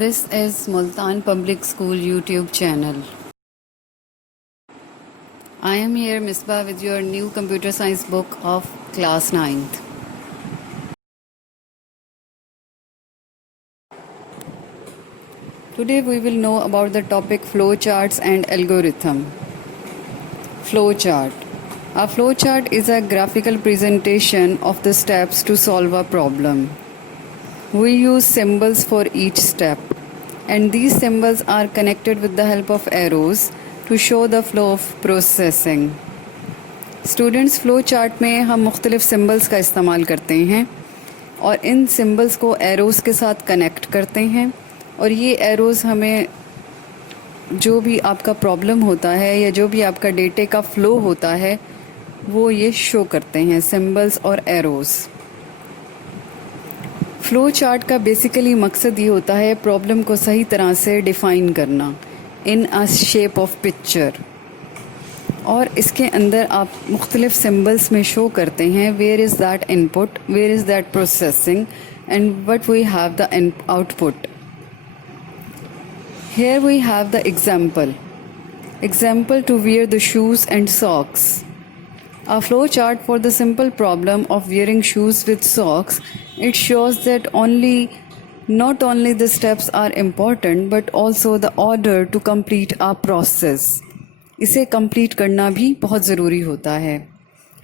This is Multan Public School YouTube channel. I am here Misbah with your new computer science book of class 9th. Today we will know about the topic flowcharts and algorithm. Flowchart. A flowchart is a graphical presentation of the steps to solve a problem. We use symbols for each step, and these symbols are connected with the help of arrows to show the flow of processing. Students flow chart में हम मुख्तलिफ सिम्बल्स का इस्तेमाल करते हैं और इन सिम्बल्स को एरोज़ के साथ कनेक्ट करते हैं और ये एरोज़ हमें जो भी आपका प्रॉब्लम होता है या जो भी आपका डेटे का फ़्लो होता है वो ये शो करते हैं, सिम्बल्स और एरोज़। फ़्लो चार्ट का बेसिकली मकसद ये होता है प्रॉब्लम को सही तरह से डिफ़ाइन करना इन अ शेप ऑफ पिक्चर, और इसके अंदर आप मुख्तलिफ सिम्बल्स में शो करते हैं where is that input, where is that processing and what we have the output. Here we have the example to wear the shoes and socks. A flow chart for the simple problem of wearing shoes with socks. It shows that not only the steps are important but also the order to complete a process. इसे complete करना भी बहुत ज़रूरी होता है।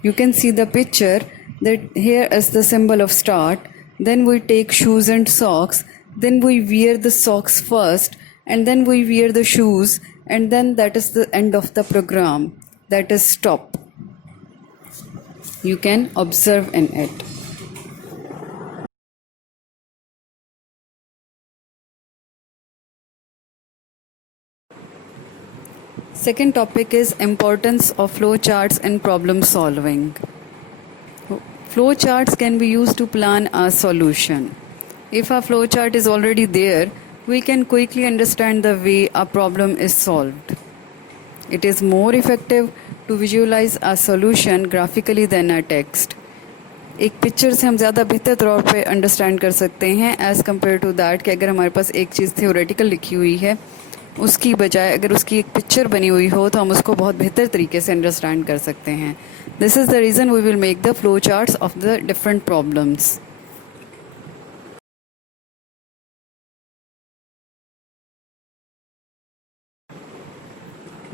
You can see the picture that here is the symbol of start, then we take shoes and socks, then we wear the socks first, and then we wear the shoes, and then that is the end of the program, that is stop. You can observe in it. Second topic is importance of flowcharts in problem solving. Flowcharts can be used to plan a solution. If a flowchart is already there, we can quickly understand the way a problem is solved. It is more effective to visualize a solution graphically than a text. एक पिक्चर से हम ज़्यादा बेहतर तौर पे अंडरस्टैंड कर सकते हैं एज़ कम्पेयर टू दैट कि अगर हमारे पास एक चीज़ थ्योरेटिकल लिखी हुई है उसकी बजाय अगर उसकी एक पिक्चर बनी हुई हो तो हम उसको बहुत बेहतर तरीके से अंडरस्टैंड कर सकते हैं। This is the reason we will make the flow charts of the different problems.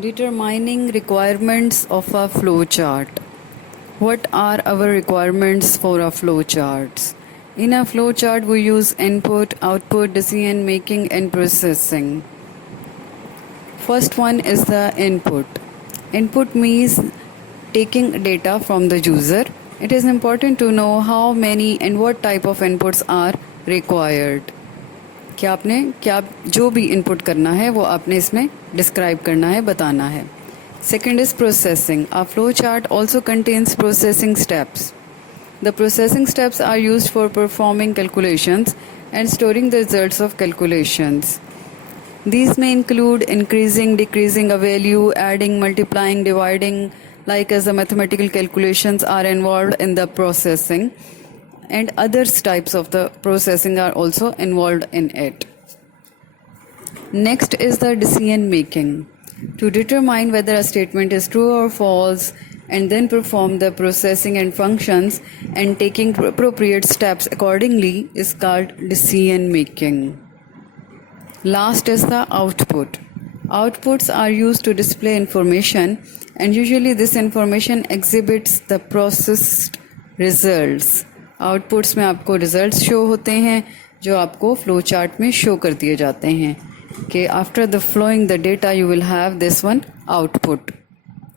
Determining requirements of a flow chart. What are our requirements for a flow chart? In a flow chart, we use input, output, decision making, and processing. First one is the input. Input means taking data from the user. It is important to know how many and what type of inputs are required. कि आपने क्या जो भी इनपुट करना है वो आपने इसमें डिस्क्राइब करना है, बताना है। Second is processing. A flow chart also contains processing steps. The processing steps are used for performing calculations and storing the results of calculations. These may include increasing, decreasing a value, adding, multiplying, dividing, like as the mathematical calculations are involved in the processing, and other types of the processing are also involved in it. Next is the decision making. To determine whether a statement is true or false and then perform the processing and functions and taking appropriate steps accordingly is called decision making. Last is the output. Outputs are used to display information, and usually this information exhibits the processed results. Outputs में आपको results show होते हैं जो आपको flow chart में शो कर दिए जाते हैं कि after the flowing the data you will have this one output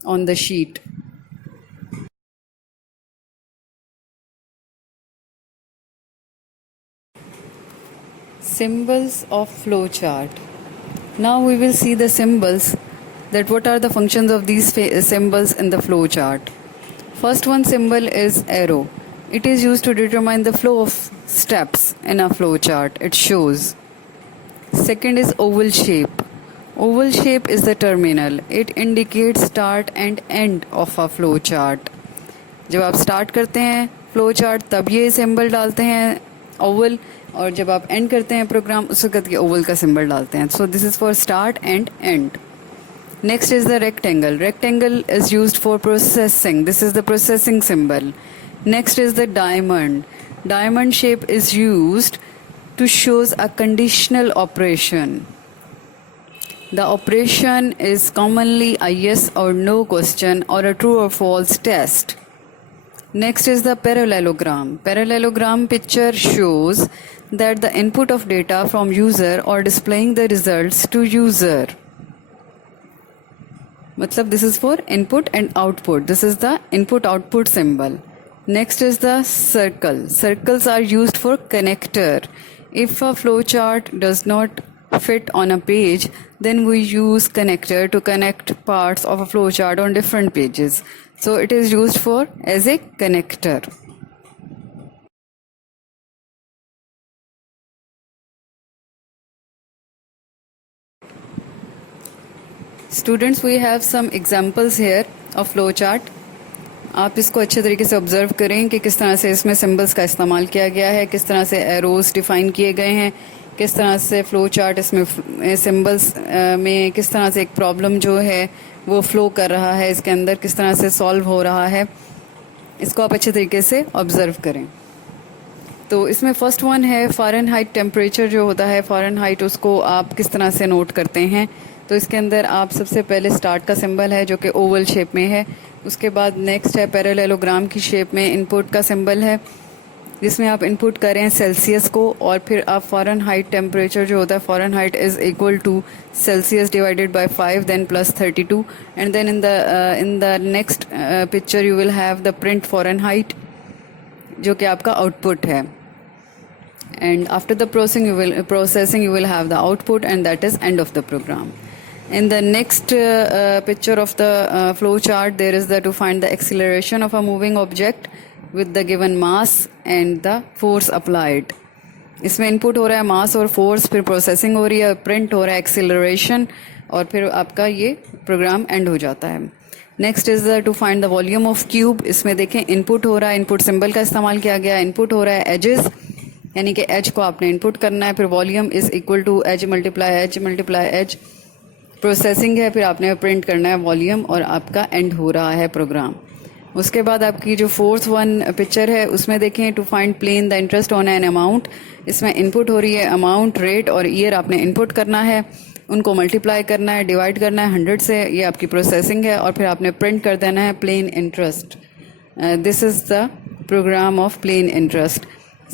on the sheet. Symbols of flow chart. Now we will see the symbols, that what are the functions of these symbols in the flow chart. First one symbol is arrow. It is used to determine the flow of steps in a flow chart. It shows. Second is oval shape. Oval shape is the terminal. It indicates start and end of a flow chart. जब आप स्टार्ट करते हैं flow chart तब ये सिंबल डालते हैं ओवल, और जब आप एंड करते हैं प्रोग्राम उस वक्त ये ओवल का सिंबल डालते हैं. सो this is for start and and. Next is the rectangle. Rectangle is used for processing. This is the processing symbol. Next is the diamond. Diamond shape is used to shows a conditional operation. The operation is commonly a yes or no question or a true or false test. Next is the parallelogram. Parallelogram picture shows that the input of data from user or displaying the results to user. Matlab this is for input and output. This is the input output symbol. Next is the circle. Circles are used for connector. If a flowchart does not fit on a page, then we use connector to connect parts of a flowchart on different pages. So it is used for as a connector. Students, we have some examples here of flowchart. आप इसको अच्छे तरीके से observe करें कि किस तरह से इसमें सिंबल्स का इस्तेमाल किया गया है, किस तरह से एरोज डिफाइन किए गए हैं, किस तरह से फ्लो चार्ट इसमें सिंबल्स में किस तरह से एक प्रॉब्लम जो है वो फ्लो कर रहा है इसके अंदर, किस तरह से सॉल्व हो रहा है. इसको आप अच्छे तरीके से ऑब्जर्व करें. तो इसमें फर्स्ट वन है फ़ारेनहाइट. टेम्परेचर जो होता है फ़ारेनहाइट उसको आप किस तरह से नोट करते हैं. तो इसके अंदर आप सबसे पहले स्टार्ट का सिंबल है जो कि ओवल शेप में है. उसके बाद नेक्स्ट है पैरेललोग्राम की शेप में इनपुट का सिंबल है जिसमें आप इनपुट करें सेल्सियस को, और फिर आप फ़ारेनहाइट टेम्परेचर जो होता है Fahrenheit is equal to Celsius divided by 5 then plus 32, and then in the next picture you will have the print Fahrenheit जो कि आपका आउटपुट है. And after the processing you will have the output, and that is end of the program. In the next picture of the flow chart, there is to find the acceleration of a moving object with the given mass and the force applied. इसमें input हो रहा है मास और फोर्स, फिर प्रोसेसिंग हो रही है, प्रिंट हो रहा है एक्सीलरेशन, और फिर आपका ये प्रोग्राम एंड हो जाता है. Next is to find the volume of cube. इसमें देखें इनपुट हो रहा है, इनपुट सिंबल का इस्तेमाल किया गया. इनपुट हो रहा है एजेस, यानी कि एज को आपने इनपुट करना है, फिर volume is equal to edge multiply edge. Processing है, फिर आपने प्रिंट करना है वॉल्यूम, और आपका एंड हो रहा है प्रोग्राम. उसके बाद आपकी जो फोर्थ वन पिक्चर है उसमें देखें to find plain the interest on an amount. इसमें इनपुट हो रही है अमाउंट, रेट और ईयर आपने इनपुट करना है, उनको मल्टीप्लाई करना है, डिवाइड करना है 100 से, ये आपकी प्रोसेसिंग है, और फिर आपने प्रिंट कर देना है plain interest. This is the program of plain interest.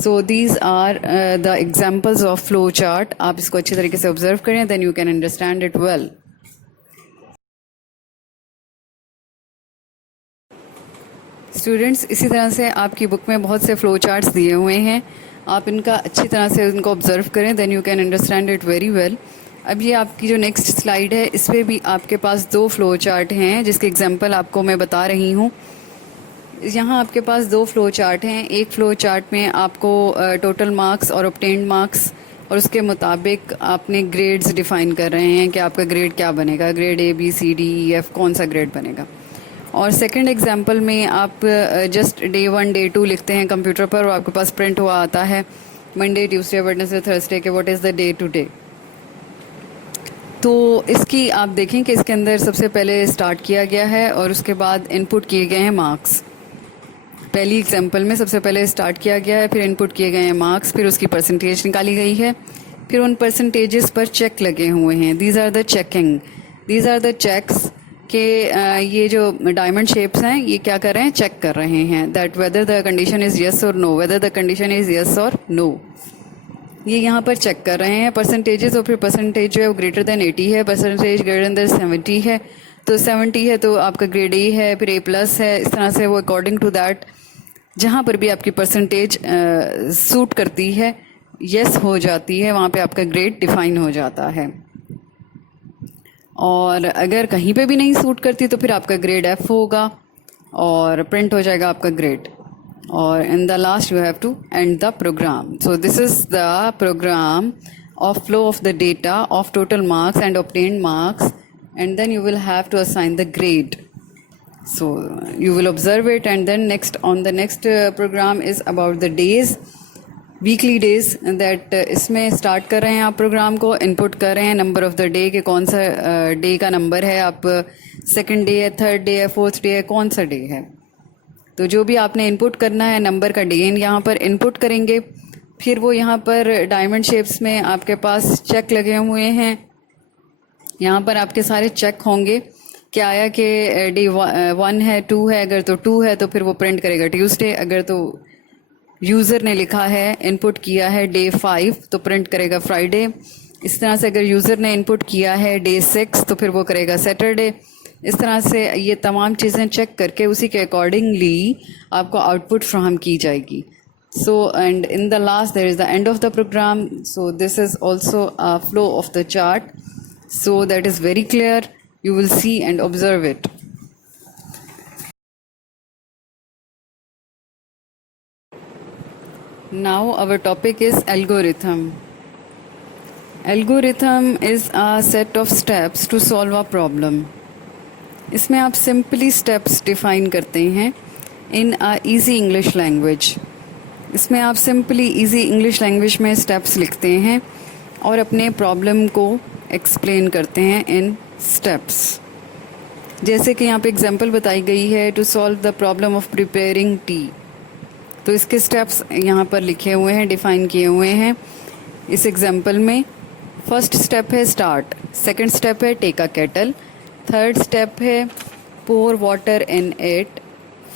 So these are the examples of flow chart. आप इसको अच्छे तरीके से ऑब्जर्व करें, then you can understand it well. Students, इसी तरह से आपकी बुक में बहुत से फ्लो चार्ट्स दिए हुए हैं. आप इनका अच्छी तरह से उनको ऑब्जर्व करें, then you can understand it very well. अब ये आपकी जो नेक्स्ट स्लाइड है इस पर भी आपके पास 2 फ्लो चार्ट हैं जिसके एग्जांपल आपको मैं बता रही हूँ. यहाँ आपके पास 2 फ्लो चार्ट हैं. एक फ्लो चार्ट में आपको टोटल मार्क्स और ऑब्टेन्ड मार्क्स और उसके मुताबिक आपने ग्रेड्स डिफ़ाइन कर रहे हैं कि आपका ग्रेड क्या बनेगा, grade A B C D E F कौन सा ग्रेड बनेगा. और सेकंड एग्जांपल में आप जस्ट डे 1 डे 2 लिखते हैं कंप्यूटर पर, और आपके पास प्रिंट हुआ आता है मंडे ट्यूसडे वेडनेसडे थर्सडे के what is the day today. तो इसकी आप देखें कि इसके अंदर सबसे पहले स्टार्ट किया गया है और उसके बाद इनपुट किए गए हैं मार्क्स. पहली एग्जांपल में सबसे पहले स्टार्ट किया गया है, फिर इनपुट किए गए हैं मार्क्स, फिर उसकी परसेंटेज निकाली गई है, फिर उन परसेंटेजेस पर चेक लगे हुए हैं. दीज आर द चेक्स कि ये जो डायमंड शेप्स हैं ये क्या कर रहे हैं, चेक कर रहे हैं that whether the condition is yes और no, whether the condition is yes और नो. ये यहाँ पर चेक कर रहे हैं परसेंटेजेस, और फिर परसेंटेज जो है वो ग्रेटर देन 80 है, परसेंटेज ग्रेटर देन 70 है, तो 70 है तो आपका ग्रेड A है, फिर A+ है. इस तरह से वो अकॉर्डिंग टू दैट जहाँ पर भी आपकी परसेंटेज सूट करती है, येस हो जाती है, वहाँ पे आपका ग्रेड डिफाइन हो जाता है. और अगर कहीं पे भी नहीं सूट करती तो फिर आपका ग्रेड F होगा और प्रिंट हो जाएगा आपका ग्रेड. और in the last you have to end the program. So this is the program of flow of the data of total marks and obtained marks, and then you will have to assign the grade. So you will observe it, and then on the next program is about the days. Weekly days that इसमें स्टार्ट कर रहे हैं आप प्रोग्राम को, इनपुट कर रहे हैं number of the day के कौन सा डे का नंबर है, आप सेकंड डे है, थर्ड डे है, फोर्थ डे है, कौन सा डे है। तो जो भी आपने इनपुट करना है नंबर का डे यहाँ पर इनपुट करेंगे। फिर वो यहाँ पर डायमंड शेप्स में आपके पास चेक लगे हुए हैं, यहाँ पर आपके सारे चेक होंगे कि आया कि डे 1 है, 2 है, अगर तो 2 है तो फिर वो प्रिंट करेगा ट्यूसडे, अगर तो यूज़र ने लिखा है इनपुट किया है डे 5 तो प्रिंट करेगा फ्राइडे। इस तरह से अगर यूज़र ने इनपुट किया है डे 6 तो फिर वो करेगा सैटरडे। इस तरह से ये तमाम चीज़ें चेक करके उसी के अकॉर्डिंगली आपको आउटपुट फ्राहम की जाएगी। So and in the last there is the end of the program. So this is also a flow of the chart. So that is very clear. You will see and observe it. Now our topic is algorithm. Algorithm is a set of steps to solve a problem. इसमें आप simply steps define करते हैं in a easy English language. इसमें आप simply easy English language में स्टेप्स लिखते हैं और अपने प्रॉब्लम को एक्सप्लेन करते हैं इन स्टेप्स। जैसे कि यहाँ पे एग्जांपल बताई गई है, to solve the problem of preparing tea, तो इसके स्टेप्स यहाँ पर लिखे हुए हैं, डिफाइन किए हुए हैं इस एग्जांपल में। फर्स्ट स्टेप है स्टार्ट, सेकंड स्टेप है take a kettle, third step है pour water in it,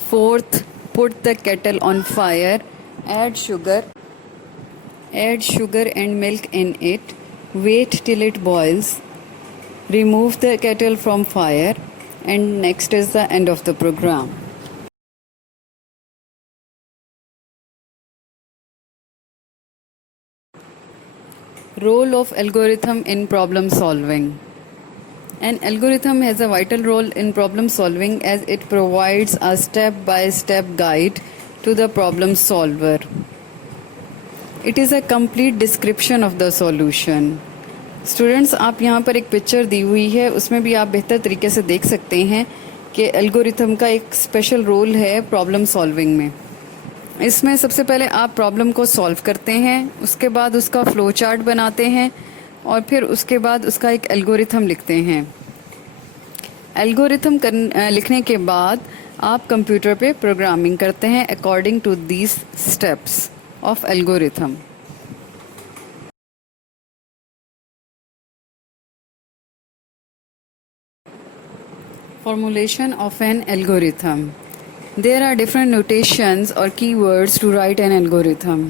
fourth put the kettle on fire, add sugar and milk in it, wait till it boils, remove the kettle from fire, and next is the end of the program. Role of algorithm in problem solving. An algorithm has a vital role in problem solving as it provides a step-by-step guide to the problem solver. It is a complete description of the solution. Students, आप यहाँ पर एक पिक्चर दी हुई है, उसमें भी आप बेहतर तरीके से देख सकते हैं कि एल्गोरिथम का एक स्पेशल रोल है प्रॉब्लम सॉल्विंग में। इसमें सबसे पहले आप प्रॉब्लम को सॉल्व करते हैं, उसके बाद उसका फ्लो चार्ट बनाते हैं और फिर उसके बाद उसका एक एल्गोरिथम लिखते हैं। एल्गोरिथम लिखने के बाद आप कंप्यूटर पे प्रोग्रामिंग करते हैं according to these steps of algorithm. Formulation of an algorithm. There are different notations or keywords to write an algorithm.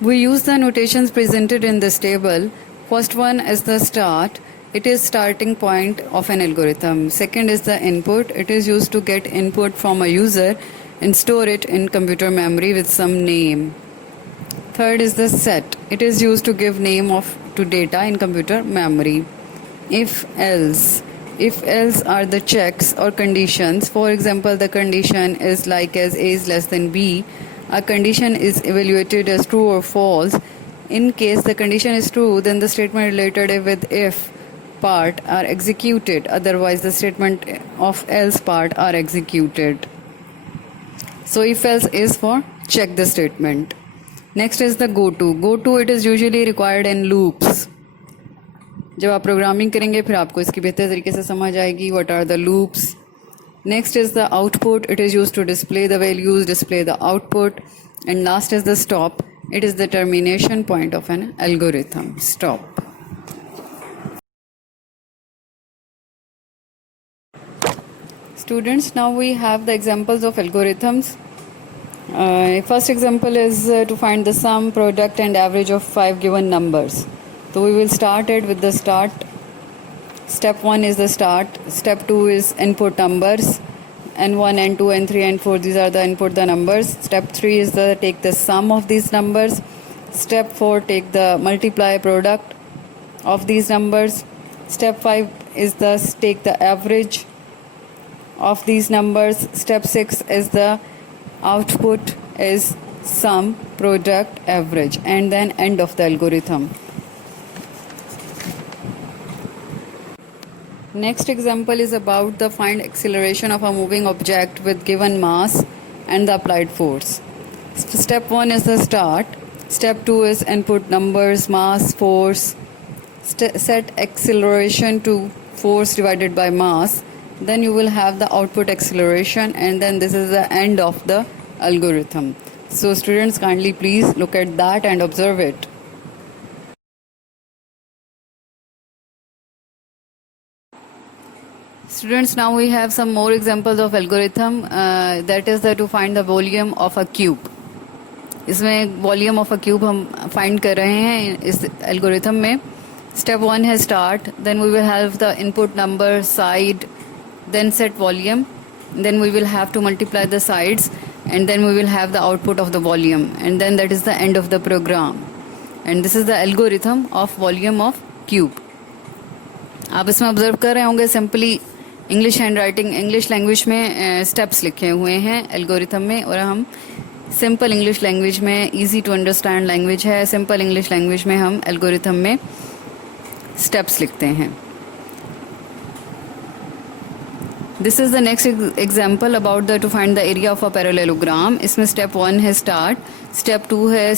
We use the notations presented in this table. First one is the start. It is starting point of an algorithm. Second is the input. It is used to get input from a user and store it in computer memory with some name. Third is the set. It is used to give name to data in computer memory. If else. If else are the checks or conditions. For example, the condition is like as A is less than B. A condition is evaluated as true or false. In case the condition is true, then the statement related with if part are executed, otherwise the statement of else part are executed. So if else is for check the statement. Next is the go to. Go to, it is usually required in loops. जब आप प्रोग्रामिंग करेंगे फिर आपको इसकी बेहतर तरीके से समझ आएगी what are the loops. Next is the output, it is used to display the values, display the output. And last is the stop, it is the termination point of an algorithm. Stop. Students, now we have the examples of algorithms. First example is to find the sum, product and average of 5 given numbers. So we will start it with the start. Step 1 is the start. Step 2 is input numbers. N1, N2, N3, N4, these are the input the numbers. Step 3 is the take the sum of these numbers. Step 4, take the multiply product of these numbers. Step 5 is the take the average of these numbers. Step 6 is the output is sum, product, average, and then end of the algorithm. Next example is about the find acceleration of a moving object with given mass and the applied force. Step 1 is the start. Step 2 is input numbers, mass, force. Set acceleration to force divided by mass. Then you will have the output acceleration, and then this is the end of the algorithm. So students, kindly please look at that and observe it. Students, now we have some more examples of algorithm. That is to find the volume of a cube. इसमें volume of a cube हम find कर रहे हैं इस algorithm में. Step 1 है start. Then we will have the input number, side, then set volume. Then we will have to multiply the sides, and then we will have the output of the volume, and then that is the end of the program. And this is the algorithm of volume of cube. आप इसमें ऑब्जर्व कर रहे होंगे simply English hand writing, English language में स्टेप्स लिखे हुए हैं एल्गोरिथम में, और हम सिंपल इंग्लिश लैंग्वेज में, इजी टू अंडरस्टैंड लैंग्वेज है, सिंपल इंग्लिश लैंग्वेज में हम एल्गोरिथम में स्टेप्स लिखते हैं. This is the next example about the two find the area of a parallelogram. इसमें स्टेप 1 है स्टार्ट. स्टेप 2 है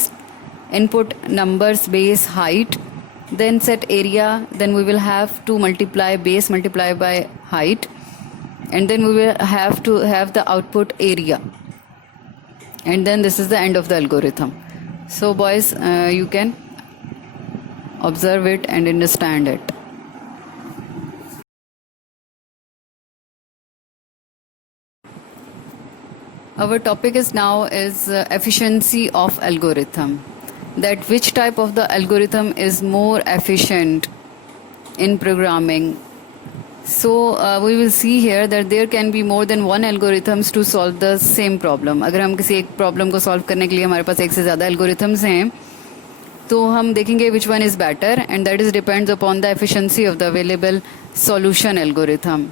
input numbers, base, height. Then set area, then we will have to multiply base multiply by height, and then we will have to have the output area, and then this is the end of the algorithm. So boys, you can observe it and understand it. Our topic is now efficiency of algorithm. That which type of the algorithm is more efficient in programming. So we will see here that there can be more than one algorithms to solve the same problem. अगर हम किसी एक प्रॉब्लम को सॉल्व करने के लिए हमारे पास एक से ज़्यादा algorithms हैं, तो हम देखेंगे which one is better, and that is depends upon the efficiency of the available solution algorithm.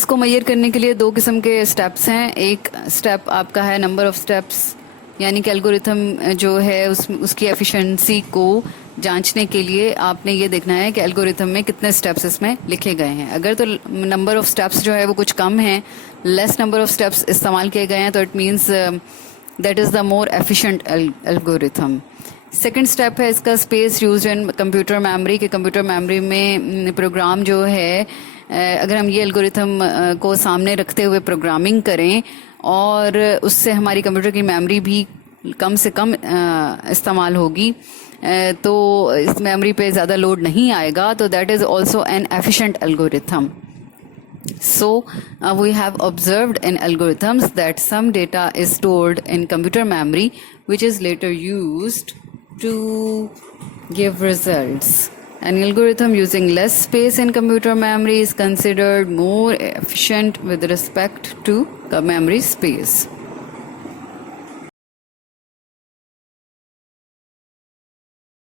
इसको मेजर करने के लिए दो किस्म के स्टेप्स हैं. एक स्टेप आपका है नंबर ऑफ स्टेप्स, यानी कि एल्गोरिथम जो है उसकी एफिशिएंसी को जांचने के लिए आपने ये देखना है कि एल्गोरिथम में कितने स्टेप्स इसमें लिखे गए हैं. अगर तो नंबर ऑफ स्टेप्स जो है वो कुछ कम है, लेस नंबर ऑफ स्टेप्स इस्तेमाल किए गए हैं, तो it means that is the more efficient algorithm. Second step है इसका space used in computer memory. कि कंप्यूटर मेमोरी में प्रोग्राम जो है, अगर हम ये एल्गोरिथम को सामने रखते हुए प्रोग्रामिंग करें और उससे हमारी कंप्यूटर की मेमोरी भी कम से कम इस्तेमाल होगी, तो इस मेमोरी पे ज़्यादा लोड नहीं आएगा, तो that is also an efficient algorithm. So we have observed in algorithms that some data is stored in computer memory which is later used to give results. An algorithm using less space in computer memory is considered more efficient with respect to memory space.